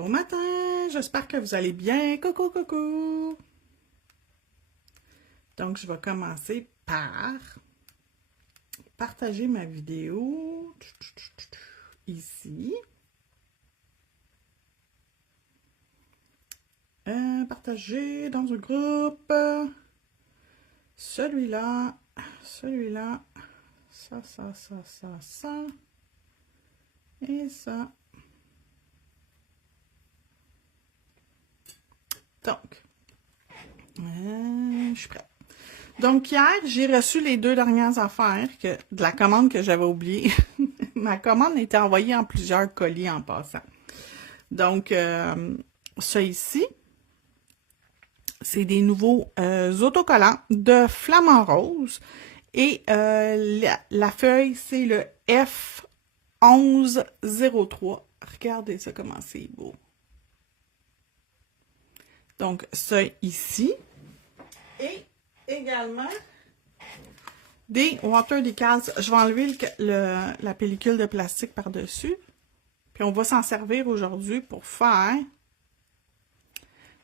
Bon matin, j'espère que vous allez bien. Coucou, coucou. Donc, je vais commencer par partager ma vidéo ici. Partager dans un groupe. Celui-là, celui-là, ça, et ça. Donc, je suis prête. Donc, hier, j'ai reçu les 2 dernières affaires de la commande que j'avais oubliée. Ma commande a été envoyée en plusieurs colis en passant. Donc, ça ici, c'est des nouveaux autocollants de Flamant Rose. Et la feuille, c'est le F1103. Regardez ça, comment c'est beau. Donc, ça ici. Et également, des water decals. Je vais enlever la pellicule de plastique par-dessus. Puis, on va s'en servir aujourd'hui pour faire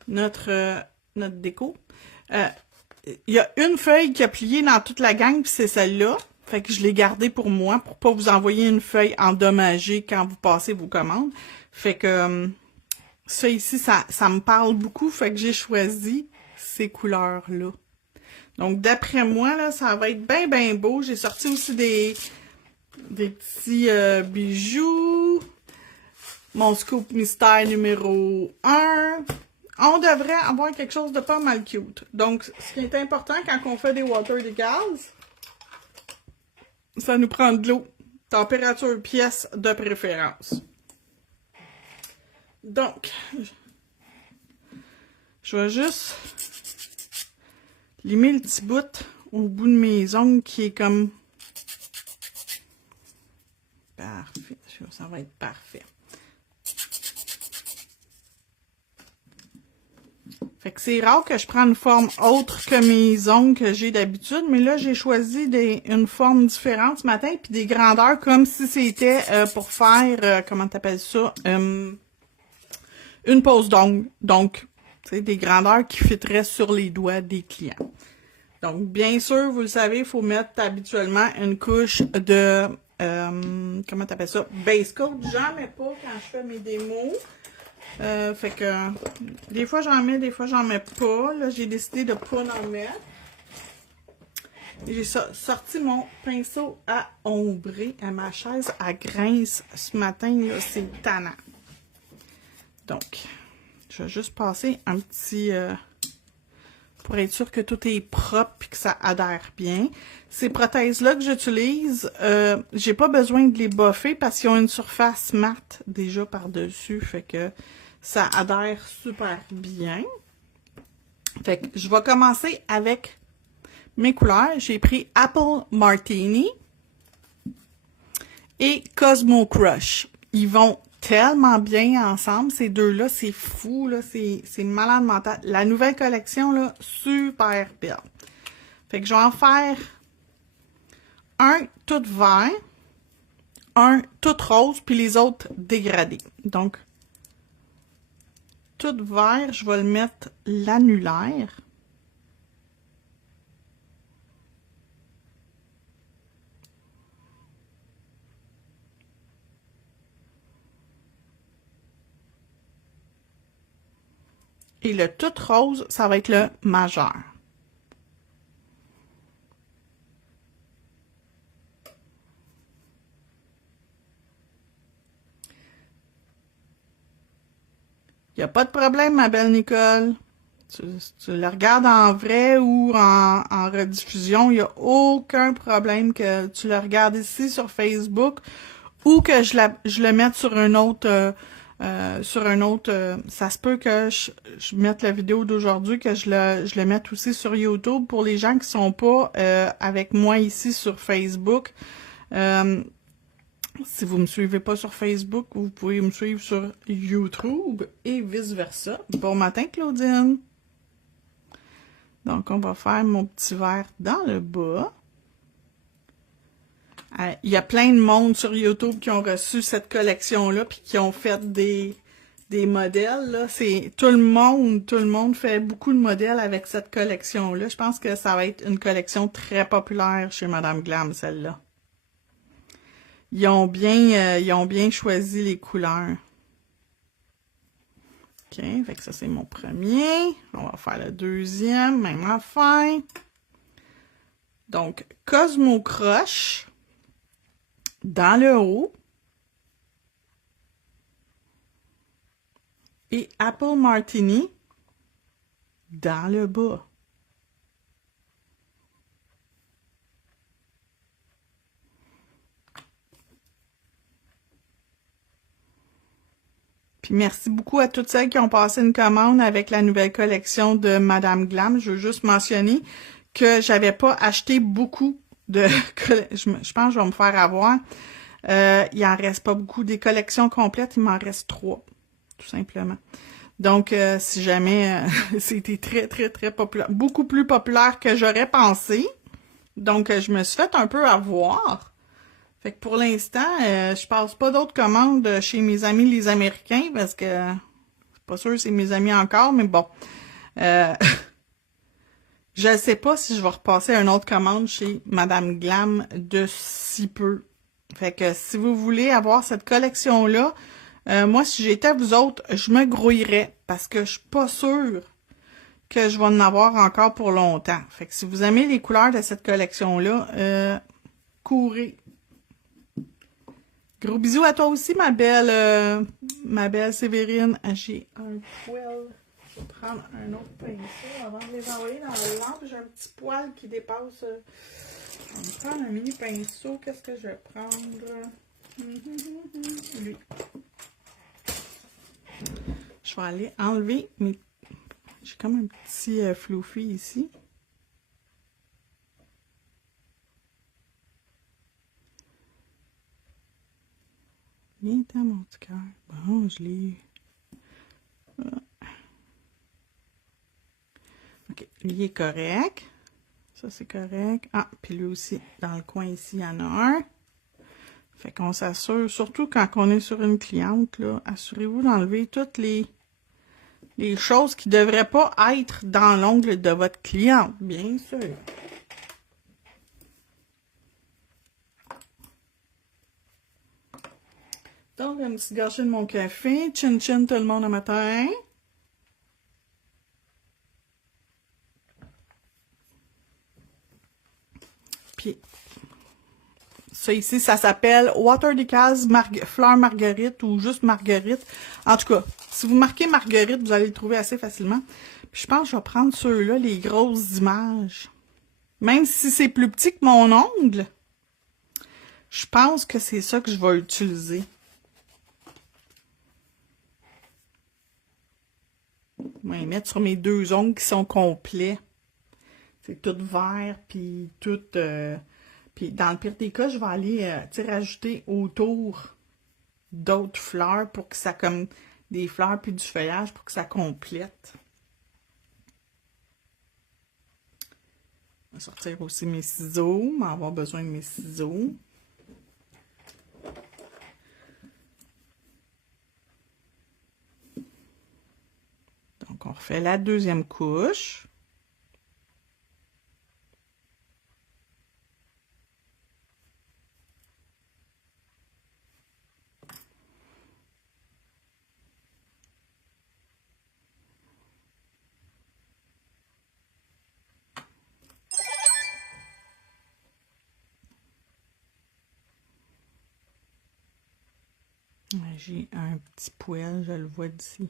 notre déco. Il y a une feuille qui a plié dans toute la gang, puis c'est celle-là. Fait que je l'ai gardée pour moi, pour pas vous envoyer une feuille endommagée quand vous passez vos commandes. Fait que ça ici, ça me parle beaucoup, fait que j'ai choisi ces couleurs-là. Donc, d'après moi, là, ça va être bien, bien beau. J'ai sorti aussi des petits bijoux. Mon scoop mystère numéro 1. On devrait avoir quelque chose de pas mal cute. Donc, ce qui est important quand on fait des water decals, ça nous prend de l'eau. Température pièce de préférence. Donc, je vais juste limer le petit bout au bout de mes ongles qui est comme parfait. Ça va être parfait. Fait que c'est rare que je prenne une forme autre que mes ongles que j'ai d'habitude, mais là, j'ai choisi une forme différente ce matin, puis des grandeurs comme si c'était pour faire, comment t'appelles ça, une pose d'ongles. Donc, tu sais, des grandeurs qui fitteraient sur les doigts des clients. Donc, bien sûr, vous le savez, il faut mettre habituellement une couche de, comment t'appelles ça, base coat. J'en mets pas quand je fais mes démos. Fait que des fois j'en mets, des fois j'en mets pas. Là, j'ai décidé de pas en mettre. J'ai sorti mon pinceau à ombrer à ma chaise à grince ce matin. Là, c'est tannant. Donc, je vais juste passer un petit... pour être sûr que tout est propre et que ça adhère bien. Ces prothèses-là que j'utilise, j'ai pas besoin de les boffer parce qu'ils ont une surface mate déjà par-dessus. Fait que ça adhère super bien. Fait que je vais commencer avec mes couleurs. J'ai pris Apple Martini et Cosmo Crush. Ils vont tellement bien ensemble, ces deux-là, c'est fou, là, c'est malade mental. La nouvelle collection, là, super belle. Fait que je vais en faire un tout vert, un tout rose, puis les autres dégradés. Donc, tout vert, je vais le mettre l'annulaire. Et le tout rose, ça va être le majeur. Il n'y a pas de problème, ma belle Nicole. Tu le regardes en vrai ou en rediffusion, il n'y a aucun problème que tu le regardes ici sur Facebook ou que je le mette sur un autre... ça se peut que je mette la vidéo d'aujourd'hui, que je le mette aussi sur YouTube pour les gens qui sont pas avec moi ici sur Facebook. Si vous me suivez pas sur Facebook, vous pouvez me suivre sur YouTube et vice-versa. Bon matin, Claudine! Donc, on va faire mon petit verre dans le bas. Il y a plein de monde sur YouTube qui ont reçu cette collection-là puis qui ont fait des des modèles, là, c'est tout le monde fait beaucoup de modèles avec cette collection-là. Je pense que ça va être une collection très populaire chez Madame Glam, celle-là. Ils ont bien choisi les couleurs. OK, fait que ça, c'est mon premier. On va faire le deuxième, même affaire. Donc, Cosmo Crush dans le haut. Et Apple Martini dans le bas. Puis merci beaucoup à toutes celles qui ont passé une commande avec la nouvelle collection de Madame Glam. Je veux juste mentionner que j'avais pas acheté beaucoup de... Je pense que je vais me faire avoir. Il en reste pas beaucoup. Des collections complètes, il m'en reste 3, tout simplement. Donc, si jamais c'était très, très, très populaire, beaucoup plus populaire que j'aurais pensé. Donc, je me suis fait un peu avoir. Fait que pour l'instant, je passe pas d'autres commandes chez mes amis les Américains parce que c'est pas sûr que c'est mes amis encore, mais bon. Je sais pas si je vais repasser une autre commande chez Madame Glam de si peu. Fait que si vous voulez avoir cette collection-là, moi, si j'étais vous autres, je me grouillerais parce que je suis pas sûre que je vais en avoir encore pour longtemps. Fait que si vous aimez les couleurs de cette collection-là, courez. Gros bisous à toi aussi, ma belle Sévérine. J'ai un poil. Je vais prendre un autre pinceau avant de les envoyer dans la lampe. J'ai un petit poil qui dépasse. Je vais prendre un mini pinceau. Qu'est-ce que je vais prendre? Lui. Je vais aller enlever mes... J'ai comme un petit floufi ici. Viens-t'en, mon petit cœur. Bon, je l'ai eu. OK, lui est correct. Ça, c'est correct. Ah, puis lui aussi, dans le coin ici, il y en a un. Fait qu'on s'assure, surtout quand on est sur une cliente, là, assurez-vous d'enlever toutes les choses qui ne devraient pas être dans l'ongle de votre cliente, bien sûr. Donc, une petite gorgée de mon café. Chin-chin tout le monde le matin. Puis, ça ici, ça s'appelle Water Decals Fleur Marguerite ou juste Marguerite. En tout cas, si vous marquez Marguerite, vous allez le trouver assez facilement. Puis je pense que je vais prendre ceux-là, les grosses images. Même si c'est plus petit que mon ongle, je pense que c'est ça que je vais utiliser. Je vais les mettre sur mes deux ongles qui sont complets. C'est tout vert, puis tout... puis dans le pire des cas, je vais aller rajouter autour d'autres fleurs pour que ça, comme des fleurs puis du feuillage pour que ça complète. Je vais sortir aussi mes ciseaux, on va avoir besoin de mes ciseaux. Donc, on refait la deuxième couche. J'ai un petit poil, je le vois d'ici.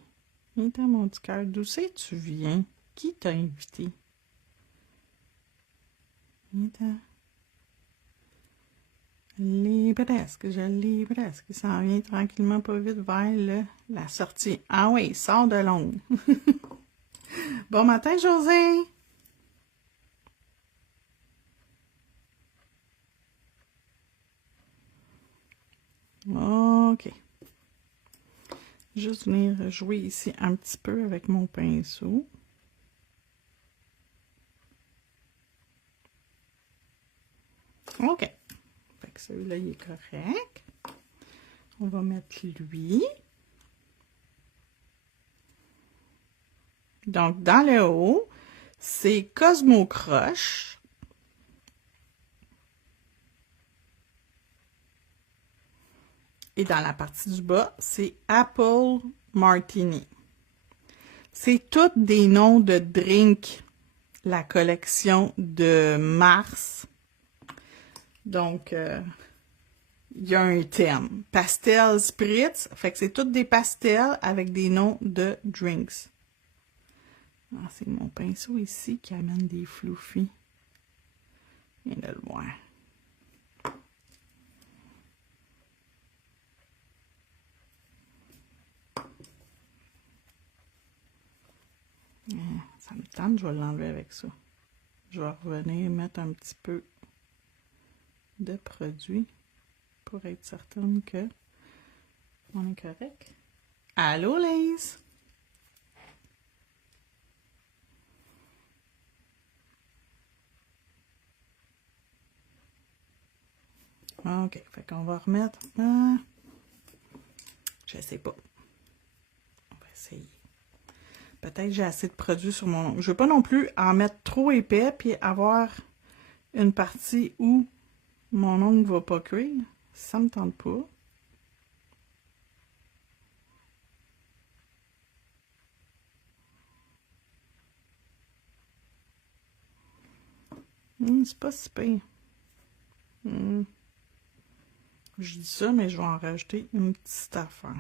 Viens-t'en, mon petit cœur. D'où c'est que tu viens? Qui t'a invité? Viens-t'en. Je l'ai presque. Il s'en vient tranquillement, pas vite, vers la sortie. Ah oui, sort de l'ongle. Bon matin, José! OK. Juste venir jouer ici un petit peu avec mon pinceau. OK. Fait que celui-là, il est correct. On va mettre lui. Donc, dans le haut, c'est Cosmo Crush. Et dans la partie du bas, c'est Apple Martini. C'est tous des noms de drinks, la collection de mars. Donc, il y a un thème. Pastel Spritz, fait que c'est tous des pastels avec des noms de drinks. Ah, c'est mon pinceau ici qui amène des floufis. Je viens de le voir. Ça me tente, je vais l'enlever avec ça. Je vais revenir mettre un petit peu de produit pour être certaine que on est correct. Allô, Lise? OK, fait qu'on va remettre... je sais pas. On va essayer. Peut-être j'ai assez de produit sur mon ongle. Je veux pas non plus en mettre trop épais puis avoir une partie où mon ongle va pas cuire. Ça me tente pas. C'est pas si pire. Je dis ça, mais je vais en rajouter une petite affaire.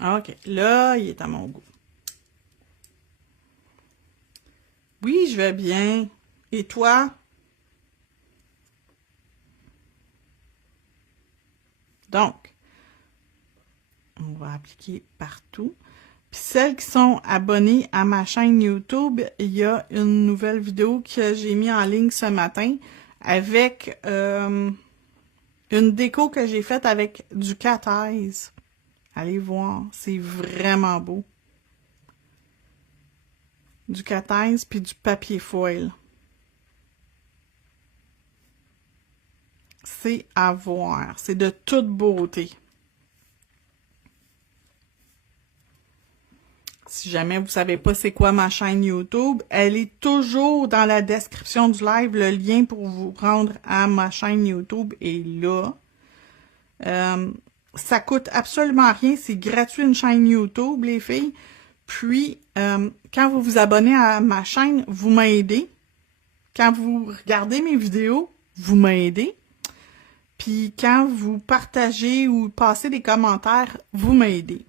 OK, là, il est à mon goût. Oui, je vais bien. Et toi? Donc, on va appliquer partout. Puis celles qui sont abonnées à ma chaîne YouTube, il y a une nouvelle vidéo que j'ai mis en ligne ce matin avec une déco que j'ai faite avec du cat eyes. Allez voir, c'est vraiment beau. Du cat eyes puis du papier foil. C'est à voir. C'est de toute beauté. Si jamais vous savez pas c'est quoi ma chaîne YouTube, elle est toujours dans la description du live. Le lien pour vous rendre à ma chaîne YouTube est là. Ça coûte absolument rien. C'est gratuit une chaîne YouTube, les filles. Puis, quand vous vous abonnez à ma chaîne, vous m'aidez. Quand vous regardez mes vidéos, vous m'aidez. Puis, quand vous partagez ou passez des commentaires, vous m'aidez.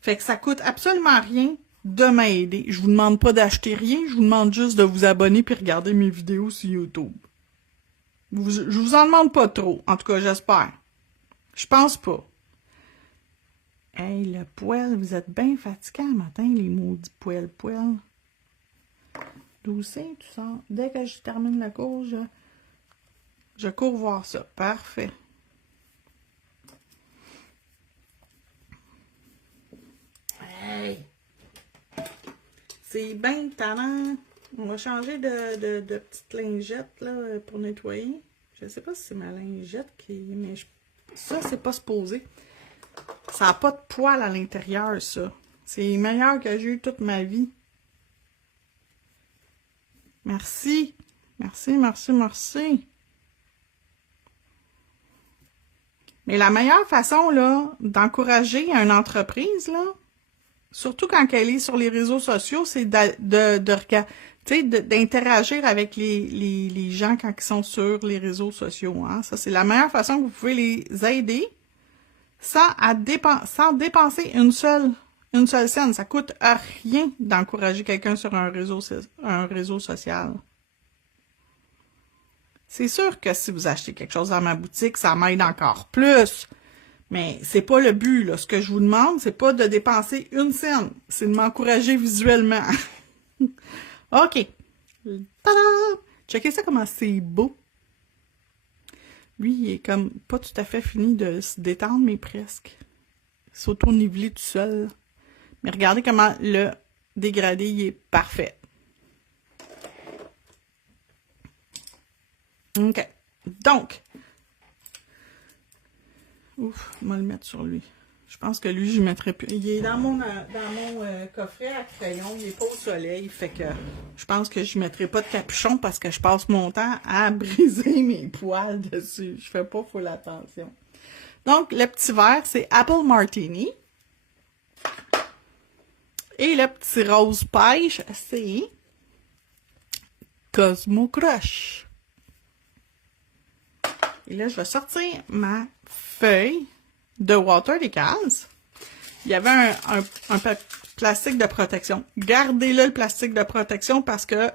Fait que ça coûte absolument rien de m'aider. Je vous demande pas d'acheter rien, je vous demande juste de vous abonner puis regarder mes vidéos sur YouTube. Je vous en demande pas trop, en tout cas, j'espère. Je pense pas. Hey, le poêle, vous êtes bien fatiguant le matin, les maudits poêles. D'où c'est, tout ça? Dès que je termine la cour, je cours voir ça. Parfait. Hey! C'est bien talent. On va changer de petite lingette là, pour nettoyer. Je sais pas si c'est ma lingette qui... Mais ça, c'est pas supposé. Ça n'a pas de poils à l'intérieur, ça. C'est meilleur que j'ai eu toute ma vie. Merci. Merci, merci, merci. Mais la meilleure façon, là, d'encourager une entreprise, là, surtout quand elle est sur les réseaux sociaux, c'est d'interagir avec les gens quand ils sont sur les réseaux sociaux. Hein? Ça, c'est la meilleure façon que vous pouvez les aider sans dépenser une seule scène. Ça coûte rien d'encourager quelqu'un sur un réseau social. C'est sûr que si vous achetez quelque chose dans ma boutique, ça m'aide encore plus. Mais c'est pas le but, là. Ce que je vous demande, c'est pas de dépenser une scène. C'est de m'encourager visuellement. OK. Tada! Checkez ça comment c'est beau. Lui, il est comme pas tout à fait fini de se détendre, mais presque. Il s'auto-niveler tout seul. Mais regardez comment le dégradé, il est parfait. OK. Donc, ouf, on va le mettre sur lui. Je pense que lui, je ne mettrai plus. Il est dans mon coffret à crayon. Il n'est pas au soleil. Fait que je pense que je ne mettrai pas de capuchon parce que je passe mon temps à briser mes poils dessus. Je fais pas full attention. Donc, le petit verre, c'est Apple Martini. Et le petit rose pêche, c'est Cosmo Crush. Et là, je vais sortir ma feuille de Water Decals. Il y avait un plastique de protection. Gardez-le, le plastique de protection, parce que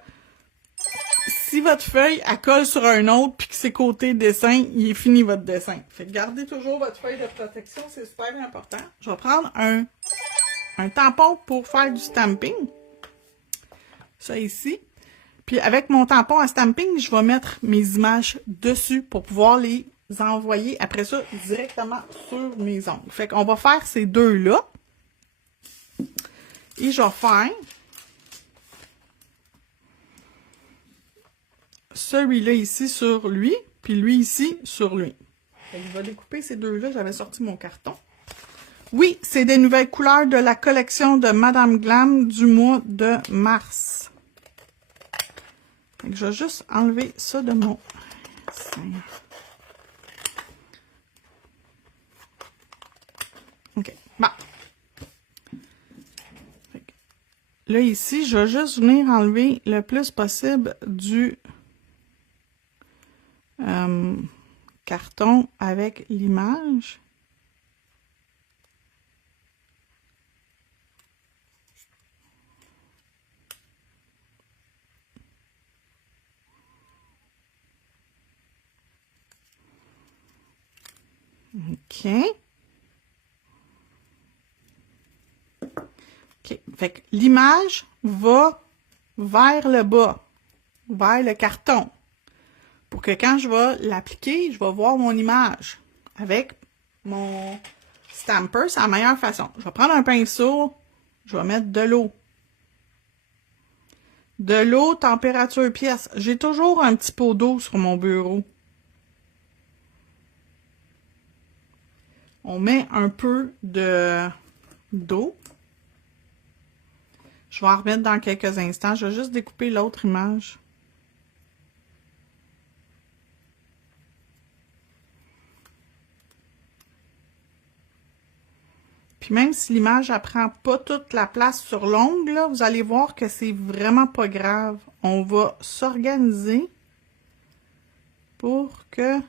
si votre feuille, elle colle sur un autre, puis que c'est côté dessin, il est fini votre dessin. Fait que gardez toujours votre feuille de protection, c'est super important. Je vais prendre un tampon pour faire du stamping. Ça ici. Puis avec mon tampon à stamping, je vais mettre mes images dessus pour pouvoir les envoyer après ça directement sur mes ongles. Fait qu'on va faire ces deux-là. Et je vais faire celui-là ici sur lui, puis lui ici sur lui. Fait que je vais découper ces deux-là. J'avais sorti mon carton. Oui, c'est des nouvelles couleurs de la collection de Madame Glam du mois de mars. Fait que je vais juste enlever ça de mon... OK, bon. Là, ici, je vais juste venir enlever le plus possible du carton avec l'image. OK. OK. Fait que l'image va vers le bas, vers le carton. Pour que quand je vais l'appliquer, je vais voir mon image avec mon stamper. C'est la meilleure façon. Je vais prendre un pinceau, je vais mettre de l'eau. De l'eau, température pièce. J'ai toujours un petit pot d'eau sur mon bureau. On met un peu d'eau. Je vais en remettre dans quelques instants. Je vais juste découper l'autre image. Puis même si l'image ne prend pas toute la place sur l'ongle, là, vous allez voir que c'est vraiment pas grave. On va s'organiser pour que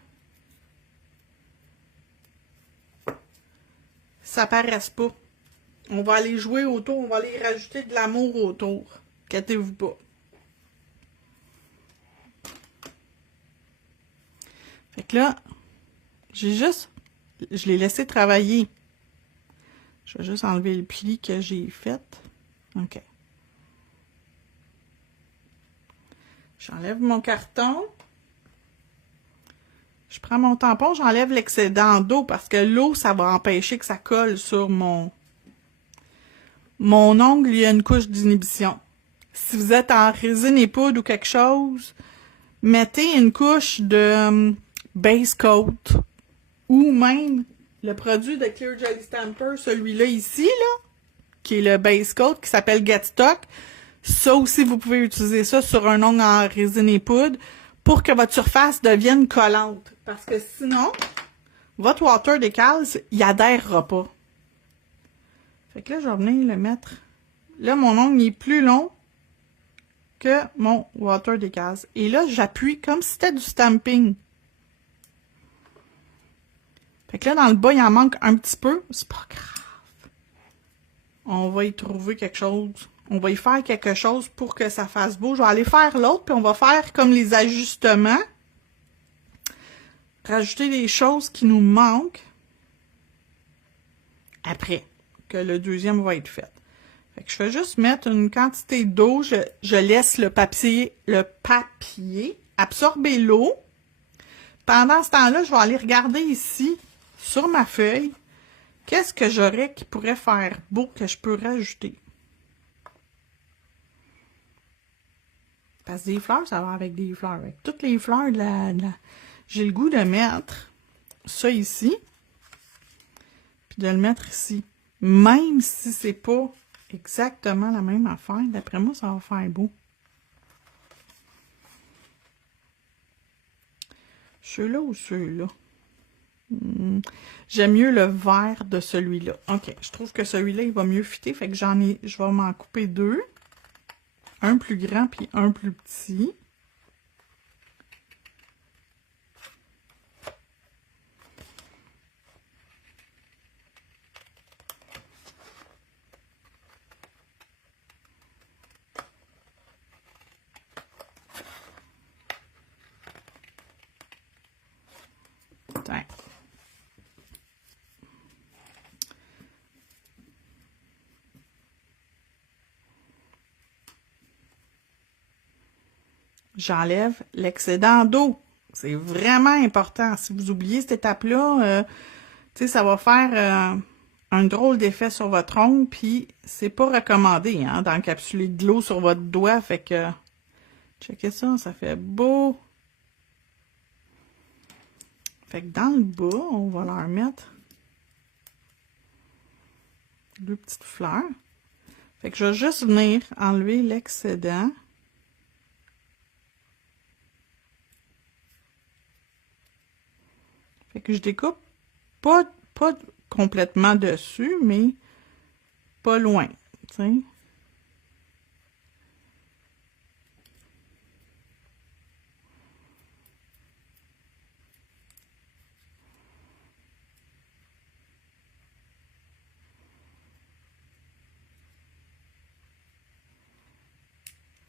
ça paraisse pas. On va aller jouer autour, on va aller rajouter de l'amour autour. Inquiétez-vous pas. Fait que là, je l'ai laissé travailler. Je vais juste enlever le pli que j'ai fait. OK. J'enlève mon carton. Je prends mon tampon, j'enlève l'excédent d'eau parce que l'eau, ça va empêcher que ça colle sur mon ongle. Il y a une couche d'inhibition. Si vous êtes en résine et poudre ou quelque chose, mettez une couche de base coat ou même le produit de Clear Jelly Stamper, celui-là ici, là, qui est le base coat, qui s'appelle Get Stock. Ça aussi, vous pouvez utiliser ça sur un ongle en résine et poudre pour que votre surface devienne collante. Parce que sinon, votre Water Decals, il adhérera pas. Fait que là, je vais venir le mettre. Là, mon ongle est plus long que mon Water Decals. Et là, j'appuie comme si c'était du stamping. Fait que là, dans le bas, il en manque un petit peu. C'est pas grave. On va y trouver quelque chose. On va y faire quelque chose pour que ça fasse beau. Je vais aller faire l'autre, puis on va faire comme les ajustements. Rajouter les choses qui nous manquent. Après que le deuxième va être fait. Fait que je vais juste mettre une quantité d'eau. Je laisse le papier absorber l'eau. Pendant ce temps-là, je vais aller regarder ici, sur ma feuille, qu'est-ce que j'aurais qui pourrait faire beau que je peux rajouter. Parce que des fleurs, ça va avec des fleurs. Avec toutes les fleurs j'ai le goût de mettre ça ici. Puis de le mettre ici. Même si c'est pas exactement la même affaire, d'après moi, ça va faire beau. Ceux-là ou ceux-là? J'aime mieux le vert de celui-là. OK, je trouve que celui-là, il va mieux fitter. Fait que je vais m'en couper deux. Un plus grand puis un plus petit. Tiens. J'enlève l'excédent d'eau. C'est vraiment important. Si vous oubliez cette étape-là, tu sais, ça va faire un drôle d'effet sur votre ongle, puis c'est pas recommandé, hein, d'encapsuler de l'eau sur votre doigt, fait que, checkez ça, ça fait beau. Fait que dans le bas, on va leur mettre deux petites fleurs. Fait que je vais juste venir enlever l'excédent. Fait que je découpe pas complètement dessus, mais pas loin, tu sais.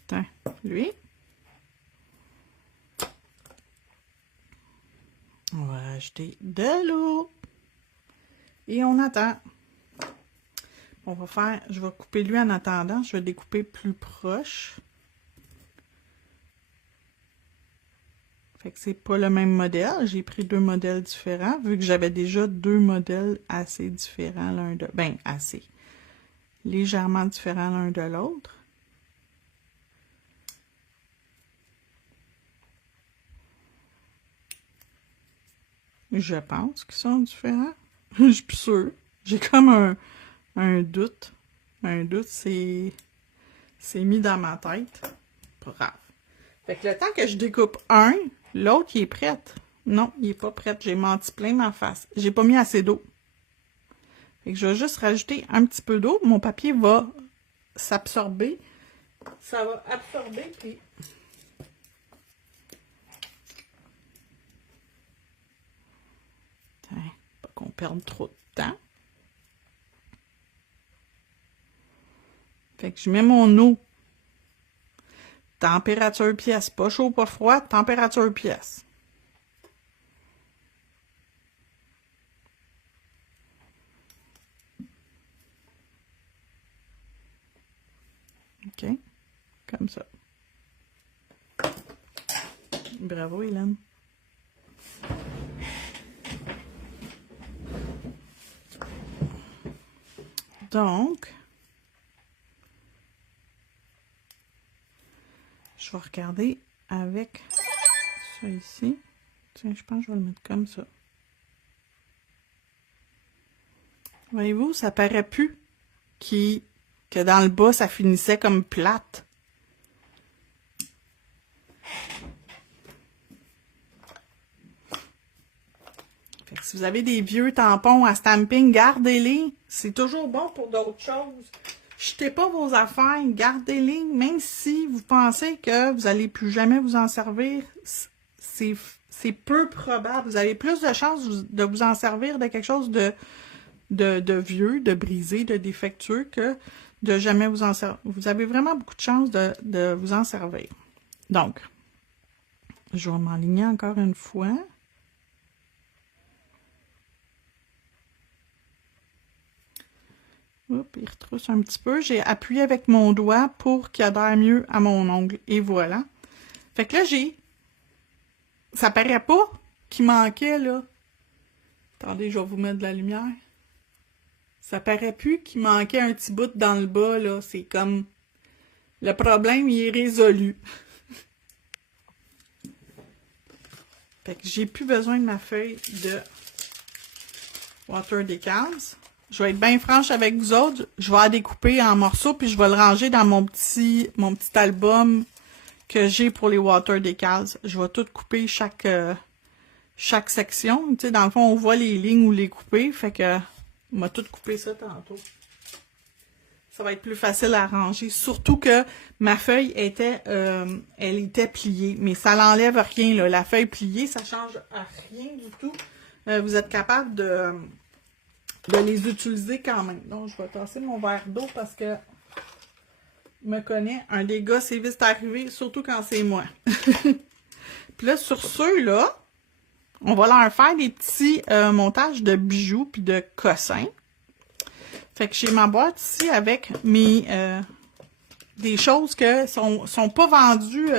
Tiens, lui. On va ajouter de l'eau. Et on attend. On va faire, je vais couper lui en attendant, je vais découper plus proche. Fait que c'est pas le même modèle, j'ai pris deux modèles différents, vu que j'avais déjà deux modèles assez différents l'un de... Ben, assez. Légèrement différents l'un de l'autre. Je pense qu'ils sont différents. Je suis plus sûre. J'ai comme un doute. Un doute, c'est mis dans ma tête. Pas grave. Fait que le temps que je découpe un, l'autre, il est prêt. Non, il est pas prêt. J'ai menti plein ma face. J'ai pas mis assez d'eau. Fait que je vais juste rajouter un petit peu d'eau. Mon papier va s'absorber. Ça va absorber, puis... Pas qu'on perde trop de temps. Fait que je mets mon eau. Température pièce. Pas chaud, pas froid. Température pièce. OK. Comme ça. Bravo, Hélène. Donc, je vais regarder avec ça ici. Tiens, je pense que je vais le mettre comme ça. Voyez-vous, ça paraît plus que dans le bas, ça finissait comme plate. Fait que si vous avez des vieux tampons à stamping, gardez-les. C'est toujours bon pour d'autres choses. Jetez pas vos affaires, gardez-les, même si vous pensez que vous n'allez plus jamais vous en servir. C'est peu probable. Vous avez plus de chances de vous en servir de quelque chose de vieux, de brisé, de défectueux que de jamais vous en servir. Vous avez vraiment beaucoup de chances de vous en servir. Donc, je vais m'enligner encore une fois. Hop, il retrousse un petit peu. J'ai appuyé avec mon doigt pour qu'il adhère mieux à mon ongle. Et voilà. Fait que là, ça paraît pas qu'il manquait, là. Attendez, je vais vous mettre de la lumière. Ça paraît plus qu'il manquait un petit bout dans le bas, là. C'est comme... Le problème, il est résolu. Fait que j'ai plus besoin de ma feuille de Water Decals. Je vais être bien franche avec vous autres. Je vais la découper en morceaux puis je vais le ranger dans mon petit album que j'ai pour les Water Decals. Je vais tout couper chaque section. Tu sais, dans le fond, on voit les lignes où les couper. Fait que on va tout couper ça tantôt. Ça va être plus facile à ranger. Surtout que ma feuille était pliée. Mais ça n'enlève rien, là. La feuille pliée, ça change à rien du tout. Vous êtes capable de les utiliser quand même. Donc, je vais tasser mon verre d'eau parce que me connaît. Un dégât, c'est vite arrivé, surtout quand c'est moi. Puis là, sur ceux-là, on va leur faire des petits montages de bijoux puis de cossins. Fait que j'ai ma boîte ici avec mes des choses que sont pas vendues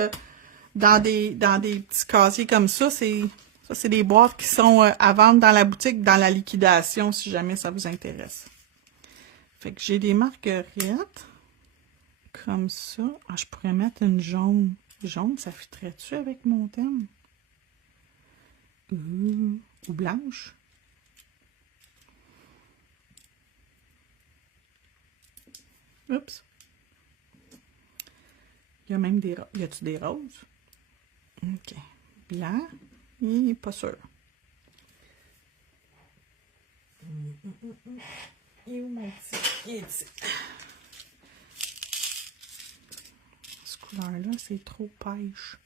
dans des petits casiers comme ça. C'est des boîtes qui sont à vendre dans la boutique, dans la liquidation, si jamais ça vous intéresse. Fait que j'ai des marguerites comme ça. Ah, je pourrais mettre une jaune. Jaune, ça fitterait-tu avec mon thème? Ou blanche? Oups. Il y a même des roses. Y a-tu des roses? OK. Blanc. Et pas sûr. Et où mon petit? Il est ici. Cette couleur-là, c'est trop pêche.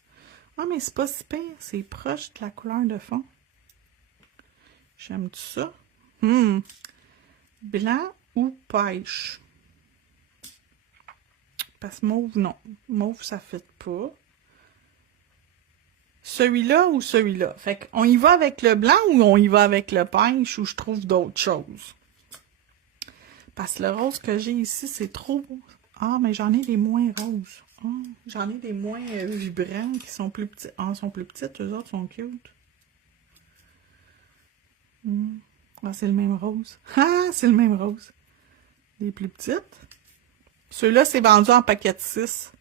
Ah, mais c'est pas si pire. C'est proche de la couleur de fond. J'aime tout ça. Blanc ou pêche? Parce que mauve, non. Mauve, ça ne fit pas. Celui-là ou celui-là? Fait qu'on y va avec le blanc ou on y va avec le pêche ou je trouve d'autres choses? Parce que le rose que j'ai ici, c'est trop... Ah, mais j'en ai des moins roses. Ah, j'en ai des moins vibrants qui sont plus petits. Ah, ils sont plus petites, eux autres sont cute. Ah, c'est le même rose. Ah, c'est le même rose. Les plus petites. Ceux-là, c'est vendu en paquet de 6.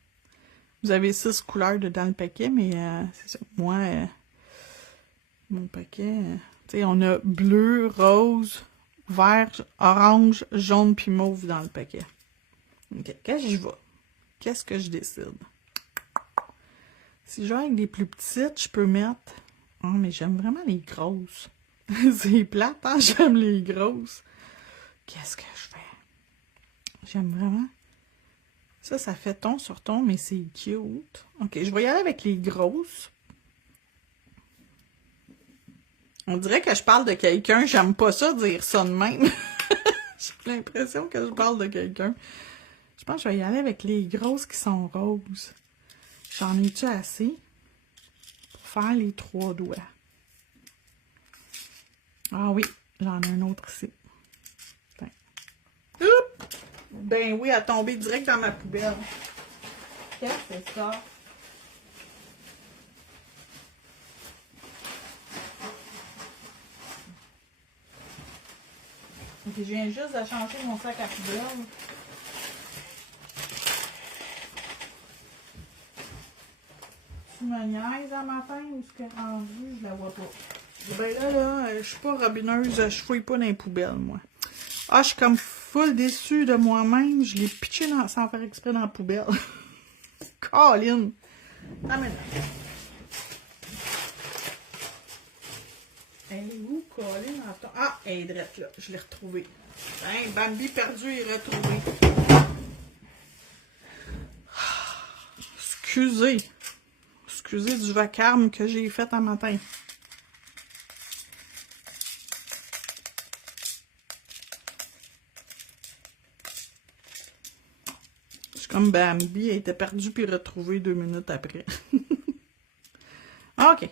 Vous avez 6 couleurs dedans le paquet, mais c'est ça. Moi, mon paquet, tu sais, on a bleu, rose, vert, orange, jaune puis mauve dans le paquet. OK, qu'est-ce que j'y vais? Qu'est-ce que je décide? Si je vais avec des plus petites, je peux mettre... Oh, mais j'aime vraiment les grosses. C'est plate, hein? J'aime les grosses. Qu'est-ce que je fais? J'aime vraiment... Ça fait ton sur ton, mais c'est cute. OK, je vais y aller avec les grosses. On dirait que je parle de quelqu'un. J'aime pas ça dire ça de même. J'ai l'impression que je parle de quelqu'un. Je pense que je vais y aller avec les grosses qui sont roses. J'en ai-tu assez pour faire les 3 doigts? Ah oui, j'en ai un autre ici. Ben. Oups! Ben oui, elle a tombé direct dans ma poubelle. Qu'est-ce que c'est ça? Ok, je viens juste de changer mon sac à poubelle. Tu me niaises à matin ou ce qu'elle est rendue, je la vois pas. Ben là, je suis pas robineuse, je fouille pas dans les poubelles, moi. Ah, je suis comme full déçue de moi-même. Je l'ai pitché sans faire exprès dans la poubelle. Colin! Ah, mais non. Elle est où, Colin? Attends. Ah, elle est drette là. Je l'ai retrouvée. Hein, Bambi perdu et retrouvé. Excusez. Excusez du vacarme que j'ai fait un matin. Comme Bambi, elle était perdue puis retrouvée 2 minutes après. OK.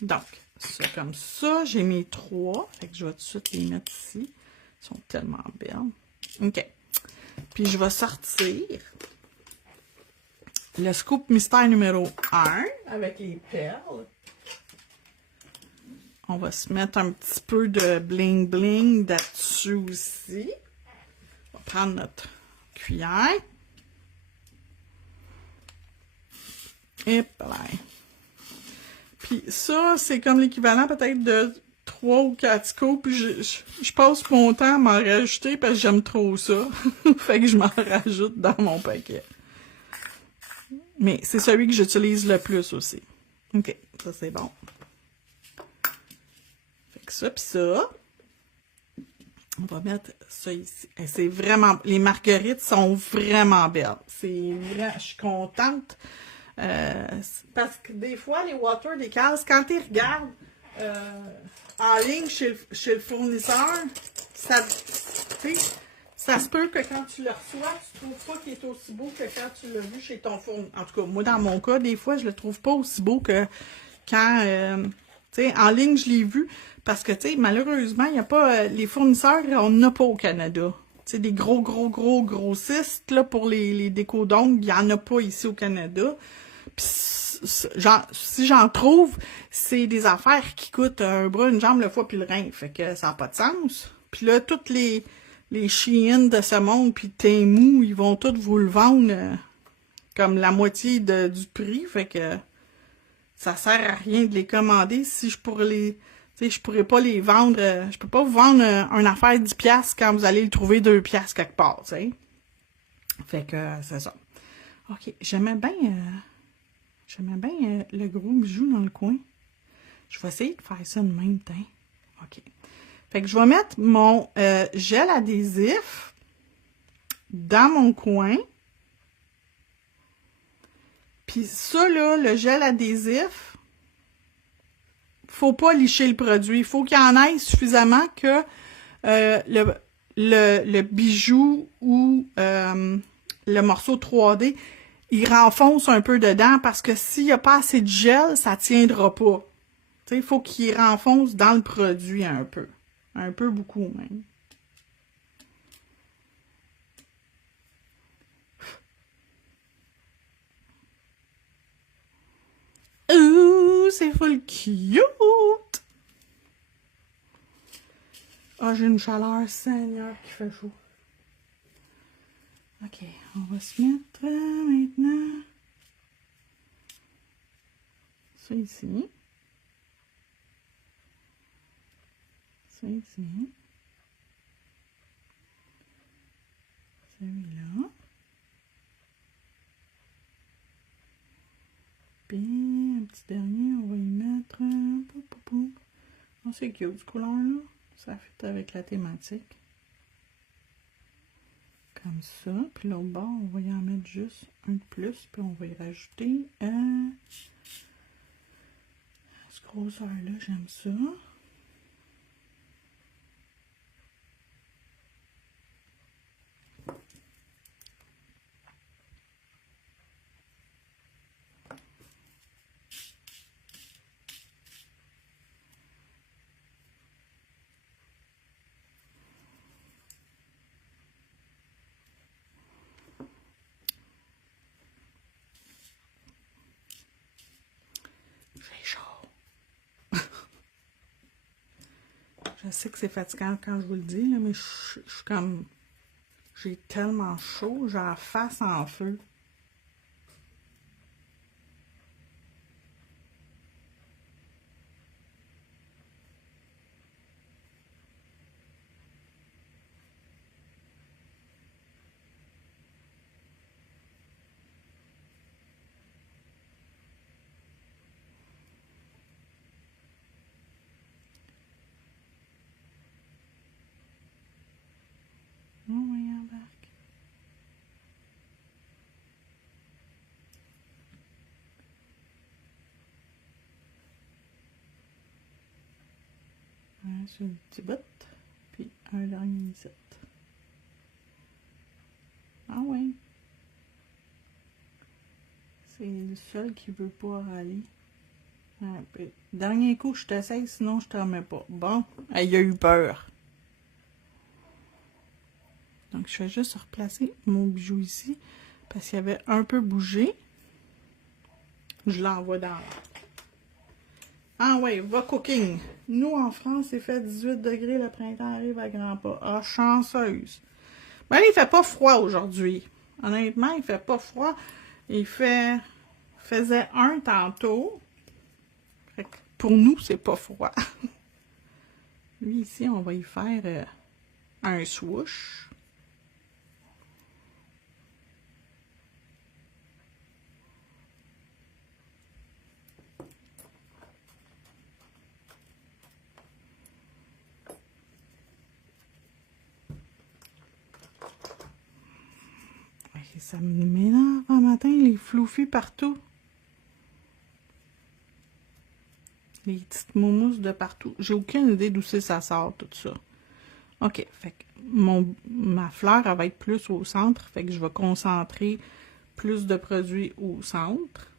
Donc, c'est comme ça. J'ai mes 3. Fait que je vais tout de suite les mettre ici. Ils sont tellement belles. OK. Puis je vais sortir le scoop mystère numéro 1 avec les perles. On va se mettre un petit peu de bling bling là-dessus aussi. On va prendre notre cuillère. Et voilà. Puis ça, c'est comme l'équivalent peut-être de 3 ou 4 scoops. Puis je passe mon temps à m'en rajouter parce que j'aime trop ça. Fait que je m'en rajoute dans mon paquet. Mais c'est celui que j'utilise le plus aussi. OK, ça c'est bon. Fait que ça, puis ça. On va mettre ça ici. C'est vraiment... Les marguerites sont vraiment belles. C'est vrai, je suis contente. Parce que des fois, les water decals, quand tu regardes en ligne chez le fournisseur, ça se peut que quand tu le reçois, tu trouves pas qu'il est aussi beau que quand tu l'as vu chez ton fournisseur. En tout cas, moi, dans mon cas, des fois, je le trouve pas aussi beau que quand... tu sais, en ligne, je l'ai vu. Parce que, tu sais, malheureusement, il n'y a pas... les fournisseurs, on n'en a pas au Canada. Tu sais, des gros grossistes, là, pour les décos d'ongles, il n'y en a pas ici au Canada. Puis, si j'en trouve, c'est des affaires qui coûtent un bras, une jambe, le foie, puis le rein. Fait que ça n'a pas de sens. Puis là, toutes les Shein de ce monde, puis Temu, ils vont tous vous le vendre comme la moitié du prix. Fait que ça sert à rien de les commander si je pourrais les... Tu sais, je pourrais pas les vendre... je peux pas vous vendre une affaire 10$ quand vous allez le trouver 2$ quelque part, tu sais. Fait que c'est ça. OK, j'aimais bien le gros bijou dans le coin. Je vais essayer de faire ça de même temps. OK. Fait que je vais mettre mon gel adhésif dans mon coin. Puis ça, là, le gel adhésif, faut pas licher le produit. Il faut qu'il y en ait suffisamment que le bijou ou le morceau 3D, il renfonce un peu dedans parce que s'il n'y a pas assez de gel, ça tiendra pas. Tu sais, il faut qu'il renfonce dans le produit un peu. Un peu beaucoup même. Ouh, c'est full cute! Ah, j'ai une chaleur, Seigneur, qui fait chaud. OK, on va se mettre maintenant ça ici. Ça ici. Celui-là. Puis, un petit dernier, on va y mettre... Oh, c'est cute, cette couleur-là. Ça fait avec la thématique. Comme ça. Puis l'autre bord, on va y en mettre juste un de plus. Puis on va y rajouter ce grosseur-là. J'aime ça. Je sais que c'est fatigant quand je vous le dis, là, mais je suis comme... J'ai tellement chaud, j'ai la face en feu. On y embarque. Un sur le petit bout, puis un dernier ici. Ah ouais. C'est le seul qui veut pas aller. Dernier coup, je t'essaye, sinon je t'en remets pas. Bon, il a eu peur. Donc, je vais juste replacer mon bijou ici, parce qu'il avait un peu bougé. Je l'envoie dans l'air. Ah ouais, va cooking. Nous, en France, il fait 18 degrés, le printemps arrive à grands pas. Ah, chanceuse. Ben, il fait pas froid aujourd'hui. Honnêtement, il fait pas froid. Il faisait 1 tantôt. Fait pour nous, c'est pas froid. Lui, ici, on va y faire un swoosh. Et ça me m'énerve un matin, les floufis partout. Les petites moumousses de partout. J'ai aucune idée d'où c'est ça sort, tout ça. OK, fait que ma fleur, elle va être plus au centre. Fait que je vais concentrer plus de produits au centre.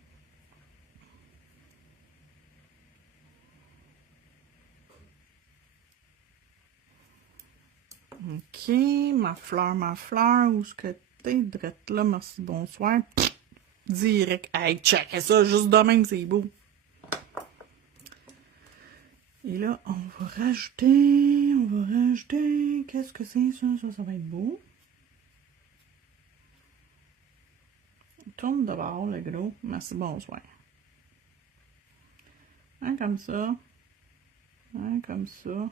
OK, ma fleur, où est-ce que t'es? Drette là, merci, bonsoir. Pff, direct. Hey, check ça, juste de même, c'est beau. Et là, on va rajouter, qu'est-ce que c'est ça? Ça va être beau. Tourne de bord, le gros. Merci, bonsoir. Un comme ça. Un comme ça.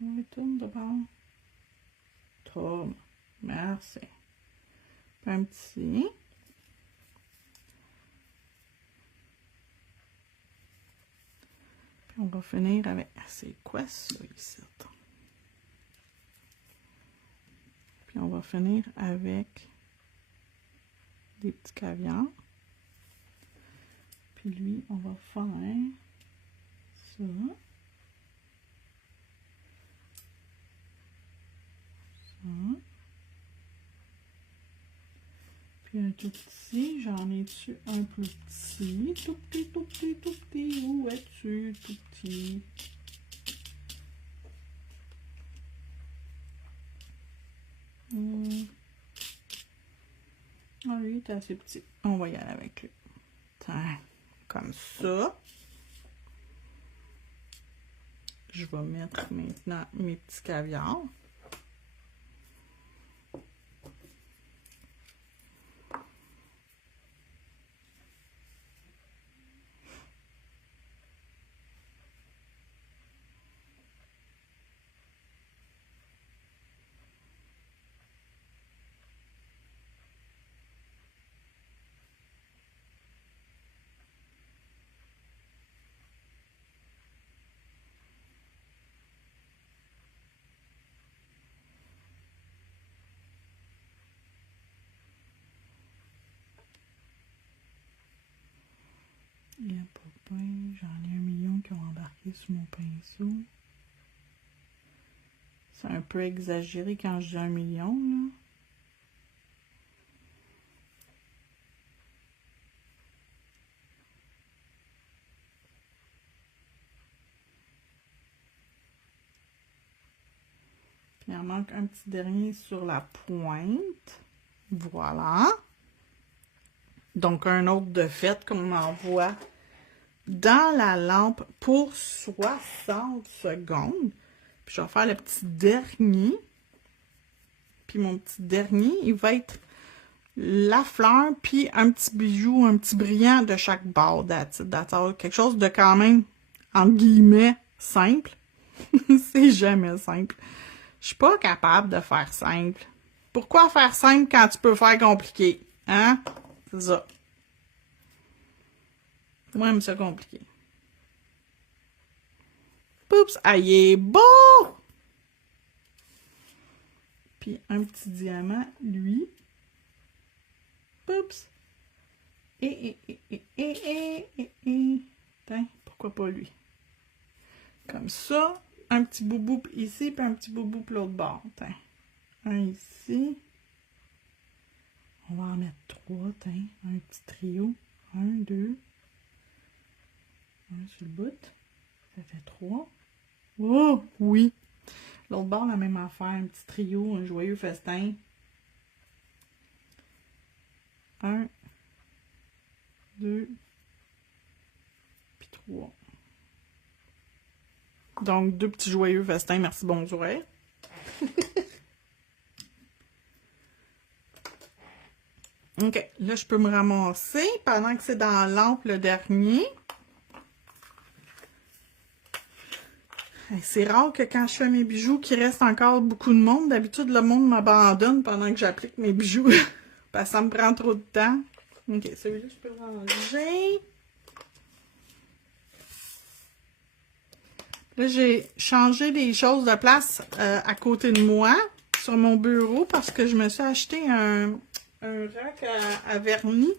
Oui, tourne de bord. Tourne. Merci. Puis un petit. Puis on va finir avec... C'est quoi ça ici? Puis on va finir avec des petits caviars. Puis lui, on va faire ça. Ça. Puis un tout petit, j'en ai dessus un plus petit. Tout petit, tout petit, tout petit. Où es-tu, tout petit? Ah, lui, il est assez petit. On va y aller avec lui. Tiens, comme ça. Je vais mettre maintenant mes petits caviars. Il n'y a pas de pain. J'en ai 1 million qui ont embarqué sur mon pinceau. C'est un peu exagéré quand je dis 1 million, là. Puis il en manque un petit dernier sur la pointe. Voilà. Donc un autre de fait qu'on envoie dans la lampe pour 60 secondes. Puis je vais faire le petit dernier. Puis mon petit dernier, il va être la fleur, puis un petit bijou, un petit brillant de chaque bord. That's all. Quelque chose de quand même, entre guillemets, simple. C'est jamais simple. Je suis pas capable de faire simple. Pourquoi faire simple quand tu peux faire compliqué? Hein? C'est ça. Moi, j'aime ça compliqué. Poups! Ah, il est beau! Puis un petit diamant, lui. Poups! Tiens, pourquoi pas lui? Comme ça. Un petit boubou ici, puis un petit boubou pour l'autre bord. Tiens. Un ici. On va en mettre 3, tiens. Un petit trio. 1, 2. Un sur le bout. Ça fait 3. Oh, oui. L'autre bord, la même affaire. Un petit trio, un joyeux festin. 1, 2, puis 3. Donc, 2 petits joyeux festins. Merci, bonjour. OK, là, je peux me ramasser pendant que c'est dans la lampe le dernier. C'est rare que quand je fais mes bijoux, qu'il reste encore beaucoup de monde. D'habitude, le monde m'abandonne pendant que j'applique mes bijoux. Parce que ça me prend trop de temps. OK, celui-là, je peux ranger. Là, j'ai changé les choses de place à côté de moi, sur mon bureau, parce que je me suis acheté un rack à vernis.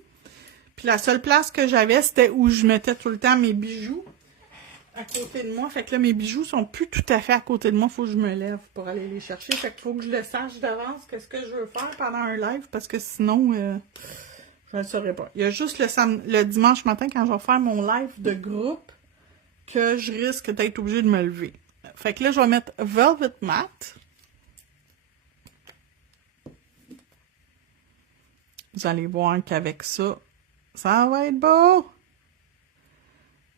Puis la seule place que j'avais, c'était où je mettais tout le temps mes bijoux à côté de moi. Fait que là, mes bijoux sont plus tout à fait à côté de moi. Faut que je me lève pour aller les chercher. Fait qu'il faut que je le sache d'avance qu'est-ce que je veux faire pendant un live, parce que sinon, je ne le saurais pas. Il y a juste le dimanche matin, quand je vais faire mon live de groupe, que je risque d'être obligée de me lever. Fait que là, je vais mettre Velvet Matte. Vous allez voir qu'avec ça, ça va être beau.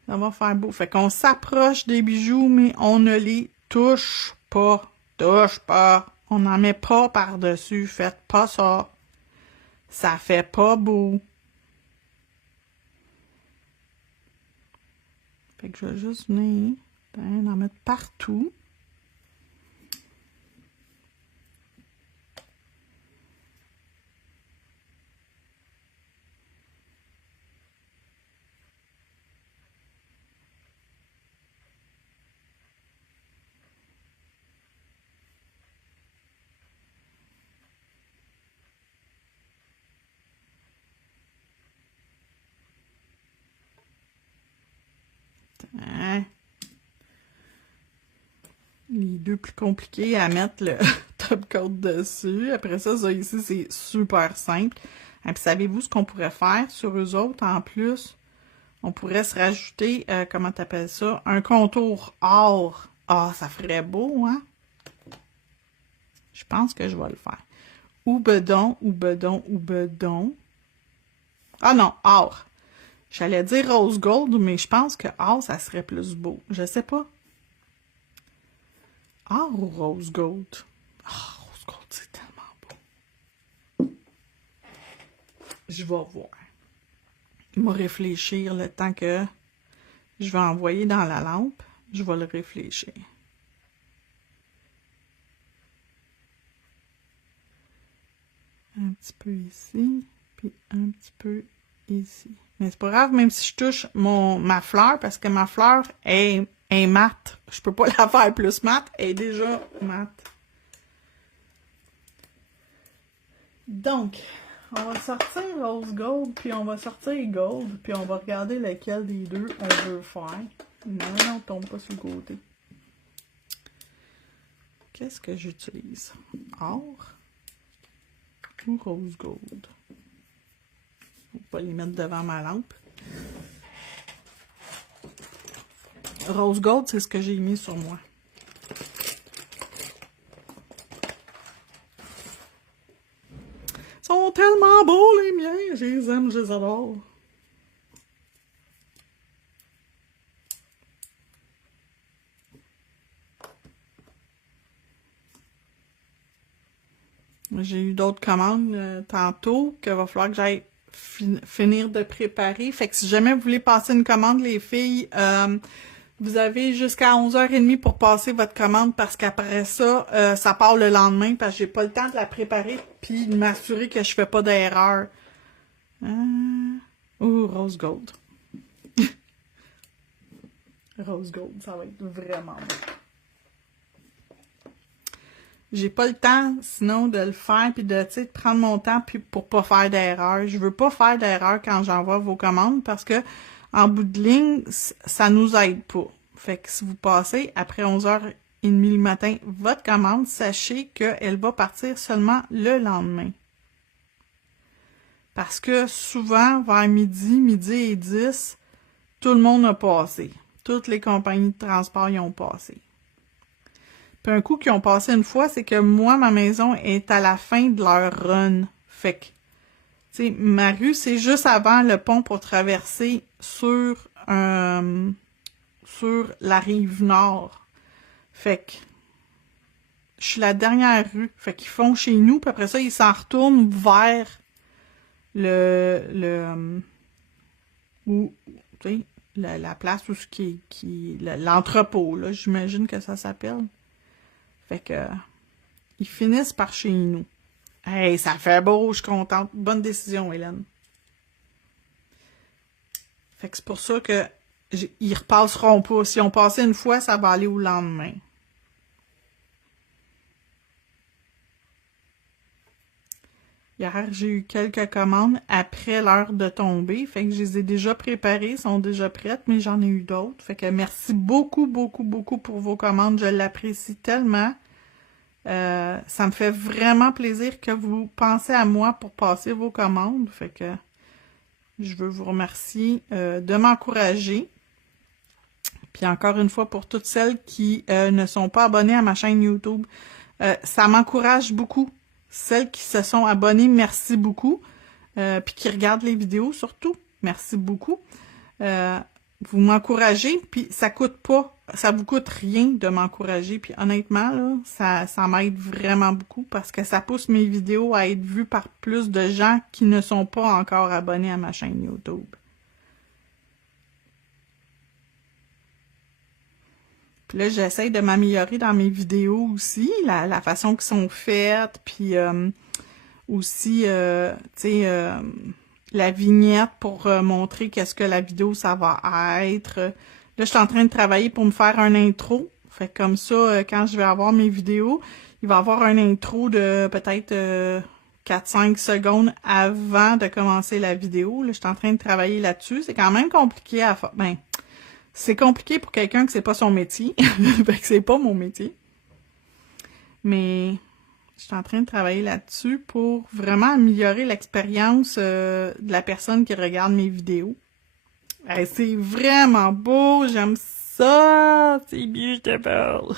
Ça va faire beau. Fait qu'on s'approche des bijoux, mais on ne les touche pas. Touche pas. On n'en met pas par-dessus. Faites pas ça. Ça fait pas beau. Fait que je vais juste venir en mettre partout. Hein? Les deux plus compliqués à mettre le top coat dessus. Après ça, ça ici, c'est super simple. Et puis, savez-vous ce qu'on pourrait faire sur eux autres en plus? On pourrait se rajouter, comment t'appelles ça? Un contour or. Ah, ça ferait beau, hein? Je pense que je vais le faire. Ou bedon, ou bedon, ou bedon. Ah non, or. J'allais dire rose gold, mais je pense que or, ça serait plus beau. Je sais pas. Or ou rose gold? Ah, rose gold, c'est tellement beau. Je vais voir. Je vais réfléchir le temps que je vais envoyer dans la lampe. Je vais le réfléchir. Un petit peu ici, puis un petit peu ici. Mais c'est pas grave, même si je touche ma fleur, parce que ma fleur est mate. Je peux pas la faire plus mate, elle est déjà mate. Donc, on va sortir rose gold, puis on va sortir gold, puis on va regarder lequel des deux on veut faire. Non, on tombe pas sur le côté. Qu'est-ce que j'utilise? Or ou rose gold? Faut pas les mettre devant ma lampe. Rose gold, c'est ce que j'ai mis sur moi. Ils sont tellement beaux, les miens. Je les aime, je les adore. J'ai eu d'autres commandes tantôt qu'il va falloir que j'aille finir de préparer. Fait que si jamais vous voulez passer une commande, les filles, vous avez jusqu'à 11h30 pour passer votre commande parce qu'après ça, ça part le lendemain parce que j'ai pas le temps de la préparer puis de m'assurer que je fais pas d'erreur. Rose gold. Rose gold, ça va être vraiment bon. J'ai pas le temps, sinon, de le faire, puis de prendre mon temps puis pour pas faire d'erreur. Je veux pas faire d'erreur quand j'envoie vos commandes parce que, en bout de ligne, ça nous aide pas. Fait que si vous passez après 11h30 le matin votre commande, sachez qu'elle va partir seulement le lendemain. Parce que souvent, vers midi et 10, tout le monde a passé. Toutes les compagnies de transport y ont passé. Puis un coup qu'ils ont passé une fois, c'est que moi, ma maison est à la fin de leur run. Fait que, tu sais, ma rue, c'est juste avant le pont pour traverser sur la rive nord. Fait que, je suis la dernière rue. Fait qu'ils font chez nous, puis après ça, ils s'en retournent vers où, tu sais, la place où l'entrepôt, là, j'imagine que ça s'appelle. Fait que, ils finissent par chez nous. Hey, ça fait beau, je suis contente. Bonne décision, Hélène. Fait que c'est pour ça que ils repasseront pas. Si on passait une fois, ça va aller au lendemain. Hier, j'ai eu quelques commandes après l'heure de tomber. Fait que je les ai déjà préparées, sont déjà prêtes, mais j'en ai eu d'autres. Fait que merci beaucoup, beaucoup, beaucoup pour vos commandes. Je l'apprécie tellement. Ça me fait vraiment plaisir que vous pensez à moi pour passer vos commandes. Fait que je veux vous remercier de m'encourager. Puis encore une fois, pour toutes celles qui ne sont pas abonnées à ma chaîne YouTube, ça m'encourage beaucoup. Celles qui se sont abonnées, merci beaucoup. Puis qui regardent les vidéos surtout, merci beaucoup. Vous m'encouragez, puis ça coûte pas, ça vous coûte rien de m'encourager. Puis honnêtement, là, ça m'aide vraiment beaucoup parce que ça pousse mes vidéos à être vues par plus de gens qui ne sont pas encore abonnés à ma chaîne YouTube. Puis là, j'essaie de m'améliorer dans mes vidéos aussi, la façon qu'ils sont faites, puis aussi, tu sais, la vignette pour montrer qu'est-ce que la vidéo, ça va être. Là, je suis en train de travailler pour me faire un intro. Fait que comme ça, quand je vais avoir mes vidéos, il va y avoir un intro de peut-être 4-5 secondes avant de commencer la vidéo. Là, je suis en train de travailler là-dessus. C'est quand même compliqué à faire. Ben, c'est compliqué pour quelqu'un que c'est pas son métier. Fait que c'est pas mon métier. Mais je suis en train de travailler là-dessus pour vraiment améliorer l'expérience de la personne qui regarde mes vidéos. Hey, c'est vraiment beau, j'aime ça, c'est beautiful.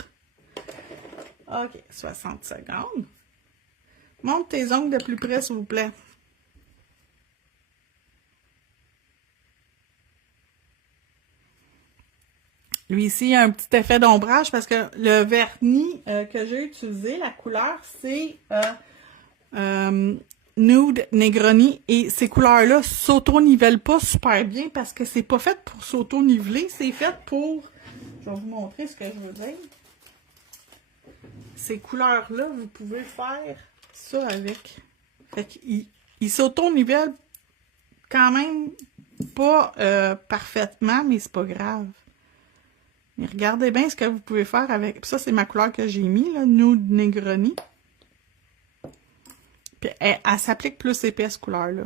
Ok, 60 secondes. Monte tes ongles de plus près, s'il vous plaît. Lui ici, il y a un petit effet d'ombrage parce que le vernis que j'ai utilisé, la couleur, c'est Nude Negroni. Et ces couleurs-là s'auto-nivellent pas super bien parce que c'est pas fait pour s'auto-niveler, c'est fait pour... Je vais vous montrer ce que je veux dire. Ces couleurs-là, vous pouvez faire ça avec. Fait qu'ils s'auto-nivellent quand même pas parfaitement, mais c'est pas grave. Mais regardez bien ce que vous pouvez faire avec... Puis ça, c'est ma couleur que j'ai mis, là, Nude Negroni. Puis elle s'applique plus épaisse, couleur-là.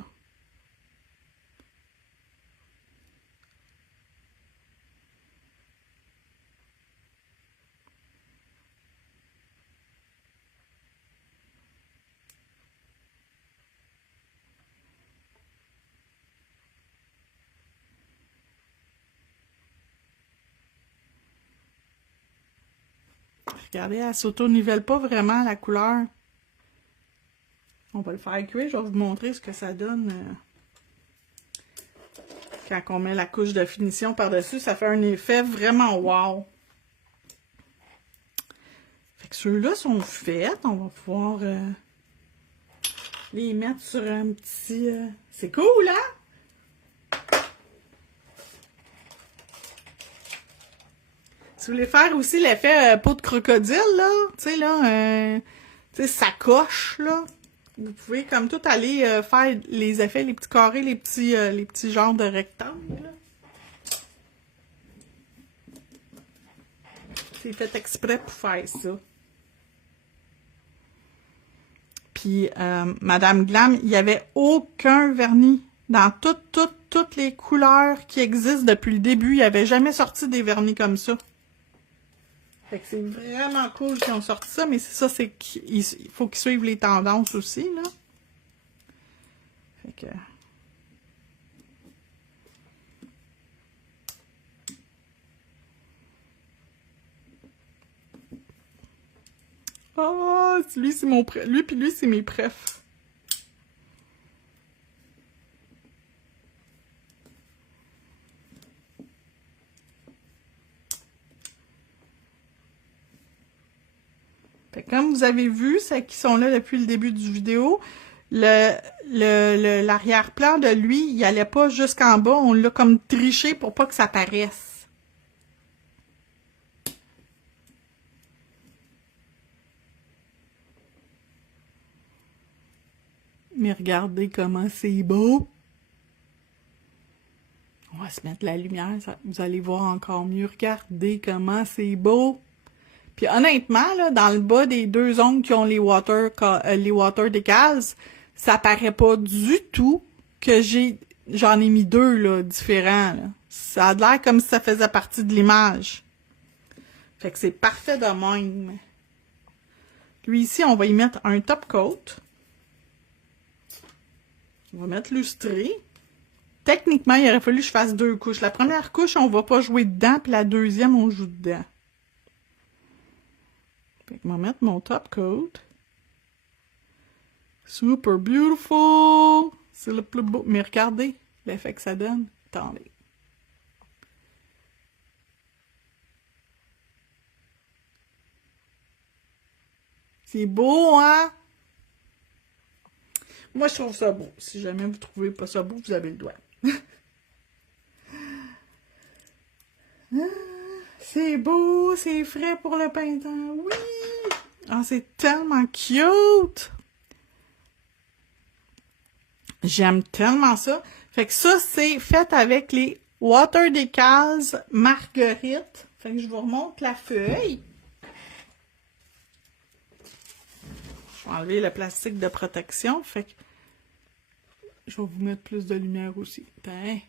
Regardez, elle s'auto-nivelle pas vraiment la couleur. On va le faire cuire. Je vais vous montrer ce que ça donne quand on met la couche de finition par-dessus. Ça fait un effet vraiment wow. Fait que ceux-là sont faits. On va pouvoir les mettre sur un petit... C'est cool, hein? Si vous voulez faire aussi l'effet peau de crocodile, là, tu sais, là, tu sais, sacoche, là, vous pouvez comme tout aller faire les effets, les petits carrés, les petits genres de rectangles, là. C'est fait exprès pour faire ça. Puis, Madame Glam, il n'y avait aucun vernis. Dans toutes les couleurs qui existent depuis le début, il n'y avait jamais sorti des vernis comme ça. Fait que c'est vraiment cool qu'ils ont sorti ça, mais c'est ça, c'est qu'il faut qu'ils suivent les tendances aussi, là. Fait que... Oh, lui, c'est mon préf. Lui, puis lui, c'est mes prefs. Fait que comme vous avez vu, ceux qui sont là depuis le début du vidéo, l'arrière-plan de lui, il allait pas jusqu'en bas. On l'a comme triché pour pas que ça paraisse. Mais regardez comment c'est beau. On va se mettre la lumière, vous allez voir encore mieux. Regardez comment c'est beau. Puis honnêtement, là, dans le bas des deux ongles qui ont les water decals, ça paraît pas du tout que j'en ai mis deux là, différents. Là. Ça a l'air comme si ça faisait partie de l'image. Fait que c'est parfait de même. Lui ici, on va y mettre un top coat. On va mettre lustré. Techniquement, il aurait fallu que je fasse deux couches. La première couche, on va pas jouer dedans, puis la deuxième, on joue dedans. Fait que je vais mettre mon top coat. Super beautiful! C'est le plus beau. Mais regardez l'effet que ça donne. Attendez. C'est beau, hein? Moi, je trouve ça beau. Si jamais vous trouvez pas ça beau, vous avez le doigt. C'est beau, c'est frais pour le printemps. Oui! Ah, c'est tellement cute! J'aime tellement ça. Fait que ça, c'est fait avec les Water Decals Marguerite. Fait que je vous remonte la feuille. Je vais enlever le plastique de protection. Fait que je vais vous mettre plus de lumière aussi. Ben.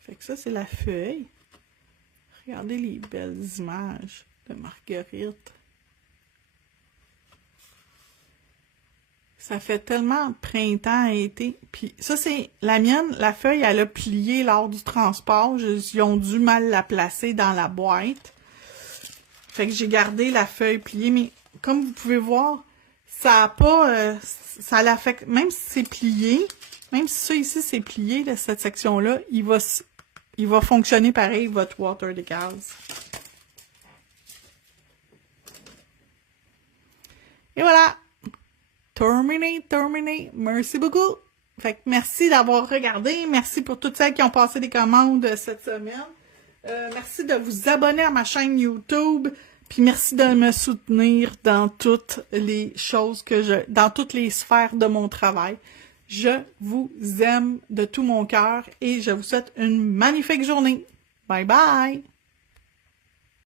Fait que ça, c'est la feuille. Regardez les belles images de Marguerite. Ça fait tellement printemps et été. Puis ça, c'est la mienne. La feuille, elle a plié lors du transport. Ils ont dû mal la placer dans la boîte. Fait que j'ai gardé la feuille pliée. Mais comme vous pouvez voir, ça a pas... ça l'affecte... Même si c'est plié, même si ça ici, c'est plié, là, cette section-là, il va fonctionner pareil, votre Water Decals. Et voilà! Terminé. Merci beaucoup. Fait que merci d'avoir regardé. Merci pour toutes celles qui ont passé des commandes cette semaine. Merci de vous abonner à ma chaîne YouTube. Puis merci de me soutenir dans toutes les choses dans toutes les sphères de mon travail. Je vous aime de tout mon cœur et je vous souhaite une magnifique journée. Bye bye!